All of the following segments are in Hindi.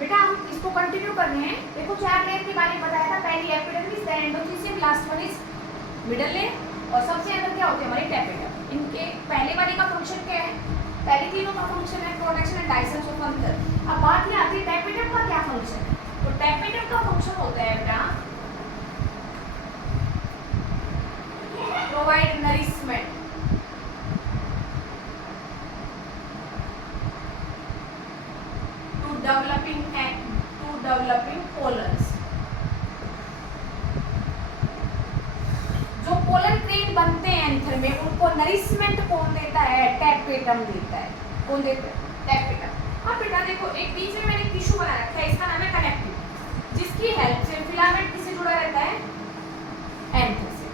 बेटा हम इसको कंटिन्यू कर रहे हैं। देखो 4 लेयर के बारे में बताया था, पहली epidermis, then endothecium, last one is middle layer, और सबसे अंदर क्या होते हैं हमारे टेपिडम। इनके पहले वाले का फंक्शन क्या है, पहले तीनों का फंक्शन है प्रोटेक्शन एंड डाइजेशन ऑफ अंदर। अब बात ये आती है टेपिडम का क्या फंक्शन है। तो टेपिडम का फंक्शन होता है बेटा प्रोवाइड नरिशमेंट डेवलपिंग पोलन्स। जो पोलन ग्रेन बनते हैं एंथर में, उनको नरिशमेंट कौन देता है, टेपिडम देता है। कौन देता है, टेपिडम। अब बेटा देखो एक बीच में मैंने टिश्यू बना रखा है, इसका नाम है कनेक्टिव, जिसकी हेल्प से फिलामेंट किससे जुड़ा रहता है, एंथर से।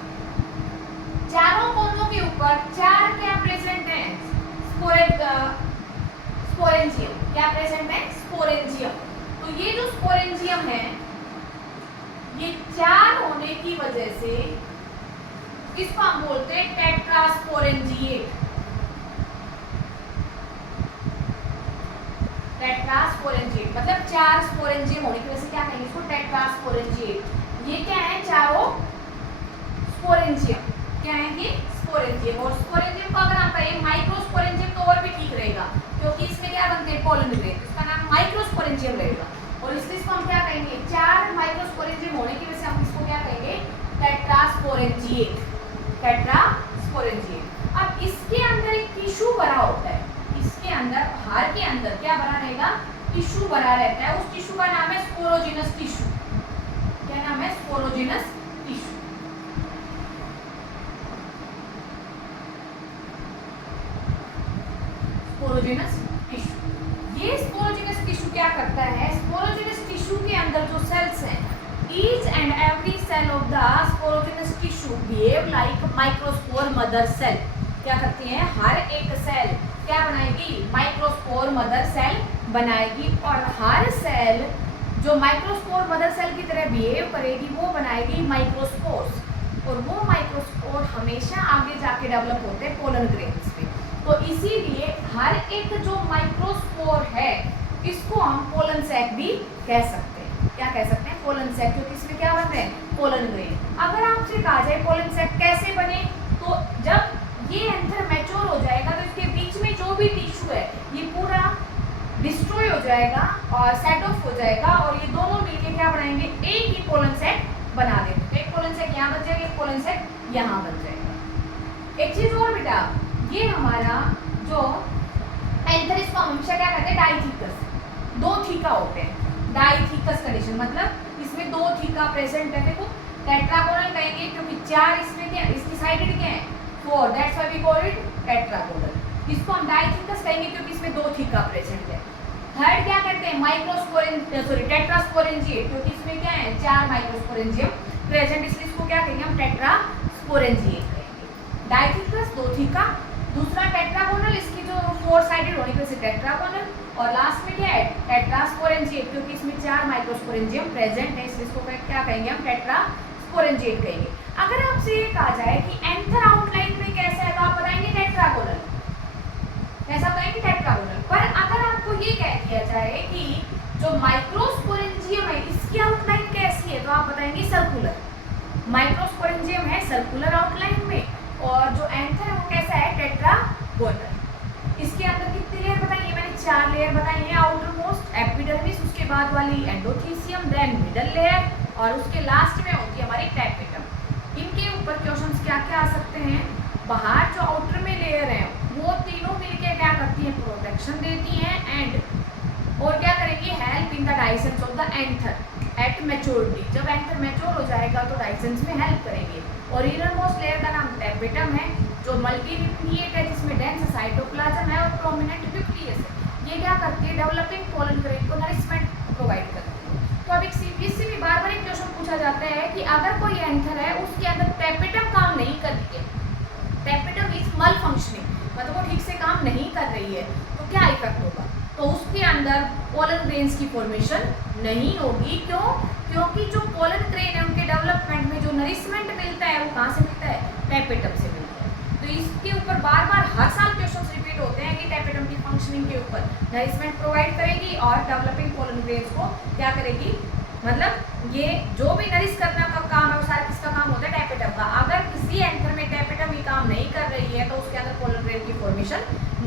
चारों कोनों के ऊपर 4 क्या प्रेजेंट है, स्पोरेंजियम। क्या प्रेजेंट है, स्पोरेंजियम। तो ये जो स्पोरेंजियम है, ये 4 होने की वजह से इसको हम बोलते हैं टेट्रास्पोरेंजिएट। टेट्रास्पोरेंजिएट मतलब 4 स्पोरेंजियम होने की वजह से क्या कहेंगे इसको, टेट्रास्पोरेंजिएट। ये क्या है, चारों स्पोरेंजियम। क्या है ये, स्पोरेंजियम। और स्पोरेंजियम को अगर हम कहें माइक्रोस्पोरेंजियम तो और भी ठीक रहेगा, क्योंकि इसमें क्या बनते हैं, पोलन ग्रेन, इसका नाम माइक्रोस्पोरेंजियम रहेगा। और इसलिए इसको हम क्या कहेंगे, 4 माइक्रोस्पोरेंजियम होने की वजह से हम इसको क्या कहेंगे, टेट्रास्पोरेंजिएट। टेट्रास्पोरेंजिएट। अब इसके अंदर एक टिश्यू भरा होता है, इसके अंदर, हार के अंदर क्या भरा रहेगा, टिश्यू भरा रहता है। उस टिश्यू का नाम है स्पोरोजिनस टिश्यू। क्या नाम है, स्पोरोजिनस टिश्यू। Sporogenous tissue. ये स्पोरोजिनस टिश्यू क्या करता है, स्पोरोजिनस टिश्यू के अंदर जो सेल्स हैं, each and every cell of the sporogenous tissue behave like microspore mother cell। क्या करती है, हर एक सेल क्या बनाएगी, माइक्रोस्पोर मदर सेल बनाएगी। और हर सेल जो माइक्रोस्पोर मदर सेल की तरह बिहेव करेगी, वो बनाएगी माइक्रोस्पोर्स। और वो माइक्रोस्पोर हमेशा आगे जाके डेवलप होते हैं पोलन ग्रेन्स में। तो इसीलिए हर एक जो माइक्रोस्पोर है, इसको हम पोलन सैक भी कह सकते हैं। क्या कह सकते हैं, पोलन सैक, क्योंकि इसमें क्या बनते हैं, पोलन ग्रेन। अगर आपसे कहा जाए पोलन सैक कैसे बने, तो जब ये एंथर मैच्योर हो जाएगा तो इसके बीच में जो भी टिश्यू है ये पूरा डिस्ट्रॉय हो जाएगा और सेट ऑफ हो जाएगा, और ये दोनों मिलके क्या बनाएंगे, एक ही पोलन सैक बना देंगे। तो एक पोलन सैक यहाँ बन जाएगा, एक पोलन सैक यहाँ बन जाएगा। एक चीज और बेटा, ये हमारा जो एंथर, इसको हमेशा क्या कहते हैं, डाइथिकस। 2 थीका होते हैं, डाइथिकस कंडीशन मतलब इसमें 2 थीका प्रेजेंट है। देखो टेट्रागोनल कहेंगे क्योंकि 4 इसमें क्या, इसकी साइडेड क्या है, 4, that's why we call it tetragonal. इसको हम डाइथिकस कहेंगे क्योंकि इसमें 2 थीका प्रेजेंट है। थर्ड क्या कहते हैं, टेट्रास्पोरेंजिएट, क्योंकि इसमें क्या है, 4 माइक्रोस्पोरेंजियम प्रेजेंट, इसलिए इसको क्या कहेंगे हम, टेट्रास्पोरेंजिएट कहेंगे। डाइथिकस 2 थीका, दूसरा टेट्रागोनल, इसकी जो 4 साइडेड होने की वजह से टेट्रागोनल, और लास्ट में क्या है, टेट्रास्पोरेंजिएट, क्योंकि इसमें 4 माइक्रोस्पोरेंजियम प्रेजेंट है, इसलिए इसको क्या कहेंगे हम, टेट्रास्पोरेंजिएट कहेंगे। अगर आपसे ये कहा जाए कि एंथर आउटलाइन में कैसा है, तो आप बताएंगे टेट्रागोनल। कैसा बताएंगे, टेट्रागोनल। पर अगर आपको ये कह दिया जाए कि जो माइक्रोस्पोरेंजियम है, इसकी आउटलाइन कैसी है, तो आप बताएंगे सर्कुलर। माइक्रोस्पोरेंजियम है सर्कुलर आउटलाइन में, और जो एंथर है वो कैसा है, टेट्रागोनल। इसके अंदर कितनी लेयर बताइए, मैंने 4 लेयर बताई हैं। आउटर मोस्ट एपिडर्मिस, उसके बाद वाली एंडोथीसियम, देन मिडल लेयर, और उसके लास्ट में होती है हमारी टेपिडम। इनके ऊपर क्वेश्चंस क्या क्या आ सकते हैं, बाहर जो आउटर में लेयर है वो तीनों मिलके क्या करती है, प्रोटेक्शन देती हैं, एंड और क्या करेंगी, help in the digestion of the anther at maturity. जब एंथर मैच्योर हो जाएगा तो डाइजेशन में हेल्प करेंगे। और इनर मोस्ट लेयर का नाम टेपिडम है, जो मल्टीन्यूक्लिएट है, जिसमें डेंस साइटोप्लाज्म है और प्रोमिनेंट न्यूक्लियस है। ये क्या करती है, डेवलपिंग पोलन ग्रेन को नरिशमेंट प्रोवाइड करती है। तो अब एक सीबीएसई में बार एक क्वेश्चन पूछा जाता है कि अगर कोई एंथर है, उसके अंदर टेपिडम काम नहीं कर रही है, टेपिडम इज मल फंक्शनिंग, मतलब वो ठीक से काम नहीं कर रही है, तो क्या इफेक्ट होगा, तो उसके अंदर पोलन ग्रेन्स की फॉर्मेशन नहीं होगी। क्यों, क्योंकि जो पोलन ग्रेन है उनके डेवलपमेंट में जो नरिशमेंट मिलता है वो कहाँ से मिलता है, टेपिडम से मिलता है। तो इसके ऊपर बार बार हर साल क्वेश्चन रिपीट होते हैं कि टेपेटम की फंक्शनिंग के ऊपर नरिशमेंट प्रोवाइड करेगी और डेवलपिंग पोलन ग्रेन्स को क्या करेगी, मतलब ये जो भी नरिश करना का काम है वो सारा किसका काम होता है, टेपेटम का। अगर किसी एंथर में टेपेटम ये काम नहीं कर रही है तो उसके अंदर पोलन ग्रेन की फॉर्मेशन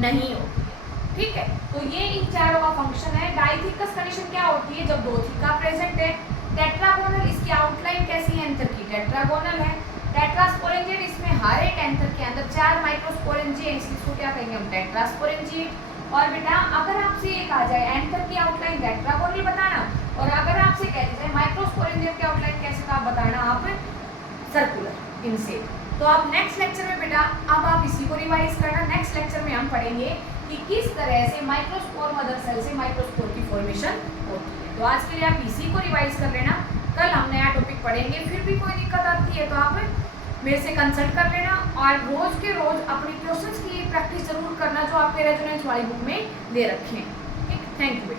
नहीं होती है, ठीक है। तो ये इन चारों का फंक्शन है। डाइथिकस कंडीशन क्या होती है, जब दो थीका प्रेजेंट है। टेट्रागोनल, इसकी आउटलाइन कैसी है, एंथर की टेट्रागोनल है। टेट्रास्पोरेंजिएट, इसमें हर एक एंथर के अंदर 4 माइक्रोस्पोरेंजिया, इसको क्या कहेंगे हम, टेट्रास्पोरेंजिएट। और बेटा अगर आपसे ये कहा जाए एंथर की आउटलाइन टेट्रागोनल बताना, और अगर आपसे कह दी जाए माइक्रोस्पोरेंजिएट की आउटलाइन कैसे का बताना आप सर्कुलर, इनसे। तो आप नेक्स्ट लेक्चर में बेटा अब आप इसी को रिवाइज करना। नेक्स्ट लेक्चर में हम पढ़ेंगे कि किस तरह से माइक्रोस्पोर मदर सेल से माइक्रोस्पोर की फॉर्मेशन होती है। तो आज के लिए आप इसी को रिवाइज कर लेना, कल हम नया टॉपिक पढ़ेंगे। फिर भी कोई दिक्कत आती है तो आप मेरे से कंसल्ट कर लेना, और रोज के रोज अपने क्वेश्चंस की प्रैक्टिस जरूर करना जो आपके रेजोनेंस वाली बुक में दे रखे हैं। ठीक, थैंक यू।